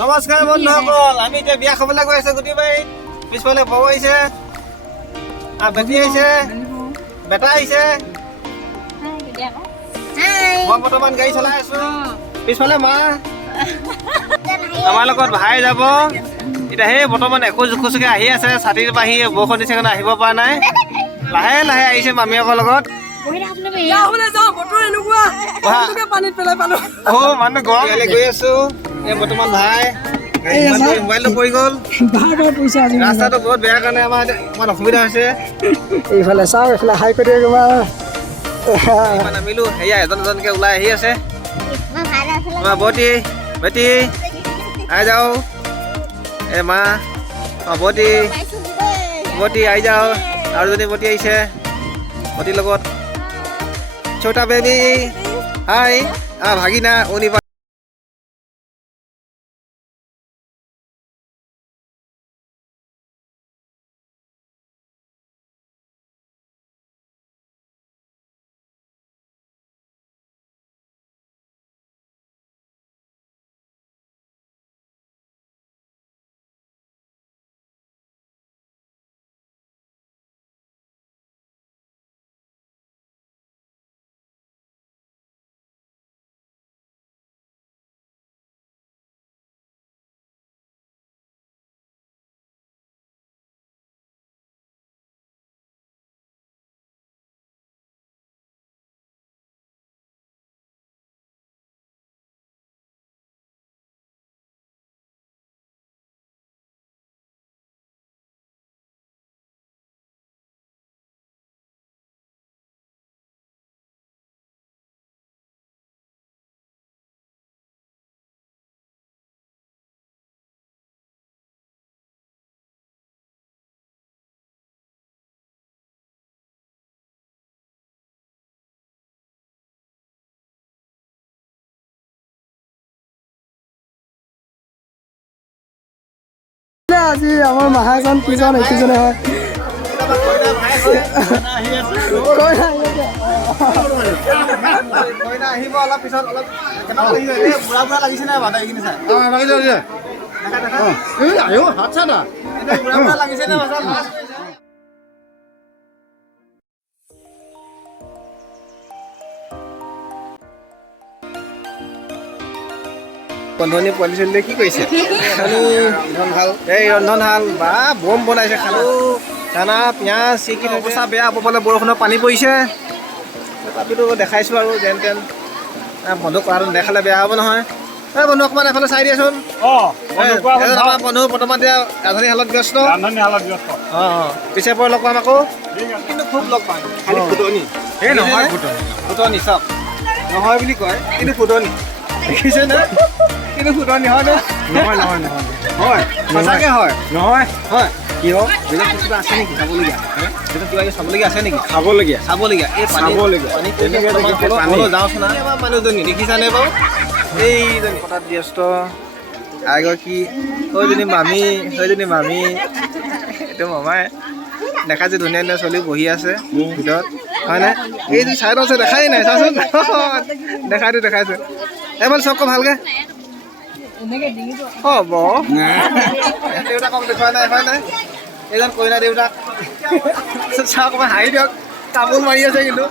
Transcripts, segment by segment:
নমস্কাৰ বন্ধুসকল, আমি এতিয়া বিয়া খাবলৈ গৈ আছো গুটিবাৰীত। পিছফালে বৌ আহিছে, বেটি আহিছে, বেটা আহিছে। মই বৰ্তমান গাড়ী চলাই আছো, পিছফালে মা। আমাৰ লগত ভাই যাব। এতিয়া সেই বৰ্তমান একোজ খোজকে আহি আছে, ছাতিৰ বাঢ়ি বৰষুণ দিছে কাৰণে আহিব পৰা নাই। লাহে লাহে আহিছে মামীয়েকৰ লগত। মানুহ গৰম গৈ আছো। বৰ্তমান ভাই মোবাইলটো পৰি গ'ল। ৰাস্তাটো বহুত বেয়া কাৰণে আমাৰ অকমান অসুবিধা হৈছে। এইফালে চাওঁ, এইফালে হাই কৰি নামিলো, সেয়া এজন এজনকে ওলাই আহি আছে। বটি বেটি আহি যাও, মা বটি বটি আহি যাও। আৰু এজনী বটি আহিছে, বটিৰ লগত ছোটা বেবি। হাই ভাগিনা উনি আজি আমাৰ মাহাজন কিজন একেজনে হয়। আহিব অলপ পিছত। অলপ বুঢ়া বুঢ়া লাগিছে নাই বাধা এইখিনি চাই বুঢ়া বুঢ়া লাগিছে নে বন্ধনী পোৱালি ছোৱালীয়ে কি কৰিছে? এই ৰন্ধনশাল বা বম বনাইছে। খালো দানা পিঁয়াজ চিকি অৱস্থা বেয়া। ওপৰফালে বৰষুণৰ পানী পৰিছে। তথাপিতো দেখাইছোঁ আৰু যেন তেন। বন্ধু কৰাটো দেখালে বেয়া হ'ব নহয়। এই বন্ধু অকণমান এফালে চাই দিয়াচোন। আমাৰ বন্ধু বৰ্তমান এতিয়া ৰান্ধনী শালত ব্যস্ত। পিছে পৰে লগ পাম আকৌ। কিন্তু খুব লগ পাম, খালি ফুটনি। এই নহয় ফুটনি চাওক, নহয় বুলি কয় কিন্তু ফুটনি। দেখিছে নে? কিন্তু ফুটনি হয় নে? নহয় নহয় নহয় হয়, সঁচাকৈ হয়। নহয় হয় কিয়? বেলেগ কিবা আছে নেকি চাবলগীয়া? বেলেগ কিবা চাবলগীয়া আছে নেকি? চাবলগীয়া এই পানী যাওঁচোন। আমাৰ মানুহজনী দেখিছানে বাৰু? এইজনী কথাত ব্যস্ত। এগৰাকী সৌজনী মামী এইটো মামাই। দেখাইছে ধুনীয়া ধুনীয়া ছোৱালী বহি আছে ভিতৰত, হয়নে? এই যে চাইড আছে দেখাই নাই, চাচোন। দেখাইছো এইফালে চবকৈ ভালকে হ'ব। দেউতাকক দেখুওৱা নাই, হয় নাই? এইজন কইনা দেউতাক। চাওক অকণমান হাঁহি দিয়ক, তামোল মাৰি আছে কিন্তু।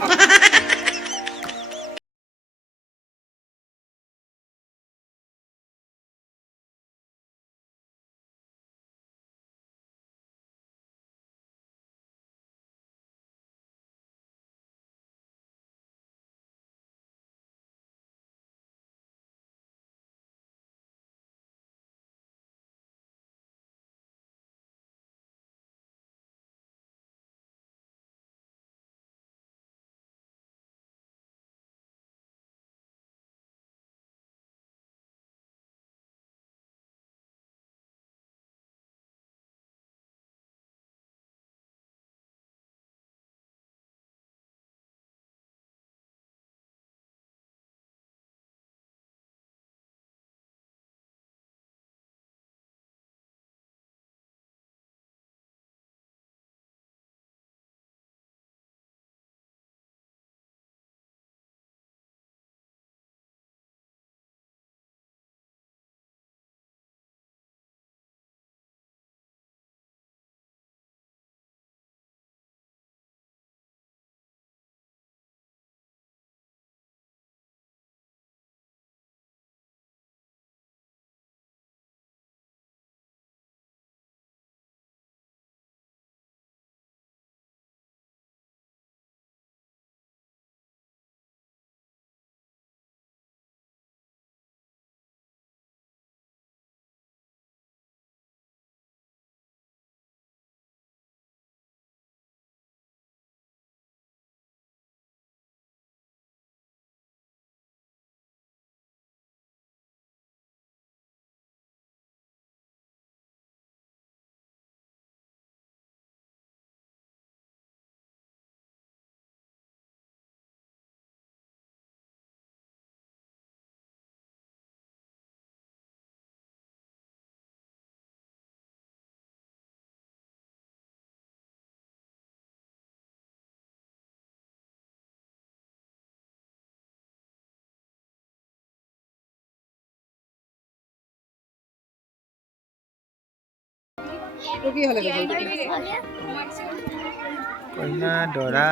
কইনা দৰা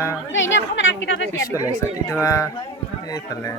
পিছফালে ছাতি ধোৱা এইফালে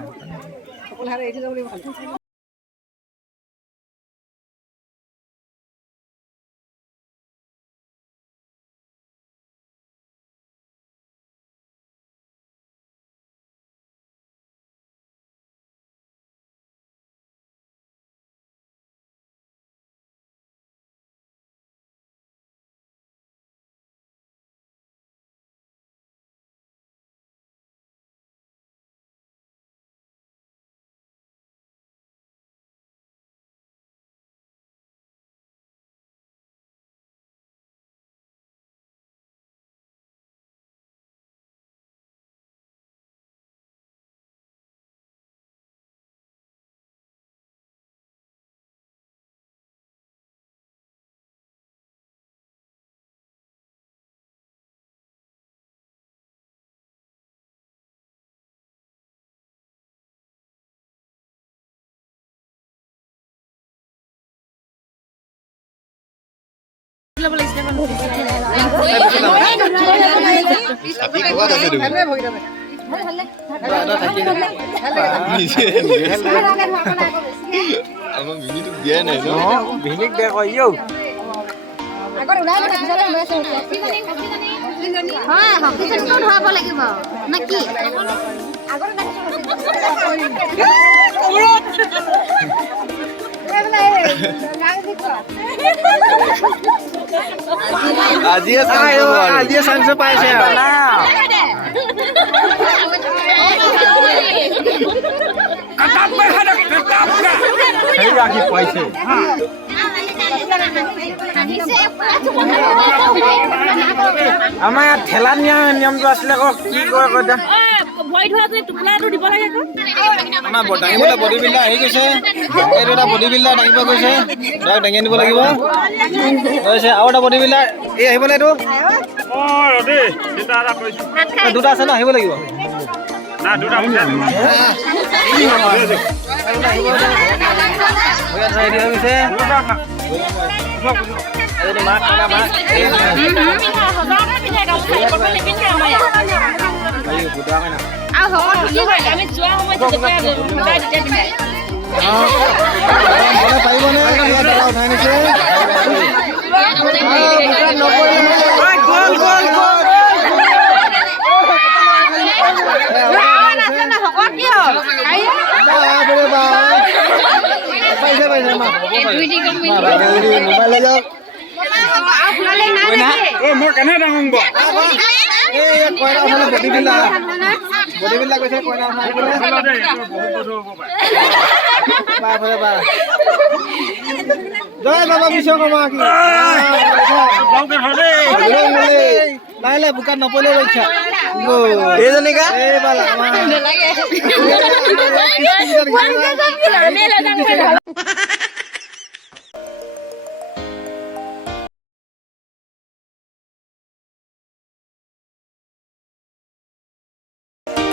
ভিনিক দে কয় ইও আজিয়ে চান্স পাইছে ৰাখি পাইছে আমাৰ ইয়াত ঠেলা নিয়মটো আছিলে আকৌ কি কৰে কৈ দিয়া আমাৰ দাঙিবলৈ বডি বিল্ডাৰ আহি গৈছে এইটো এটা বডি বিল্ডাৰ দাঙিব গৈছে ধৰক দাঙি আনিব লাগিব গৈছে আৰু এটা বডি বিল্ডাৰ এই আহিবনে এইটো দুটা আছে ন আহিব লাগিব মই কেনে ডাঙৰ বডিবিলাক কৈছে কইনা জয় বাবা বিশ্বকৰ্মা লাহে লাহে বোকাত নপৰিলে ৰক্ষা এইজনীকা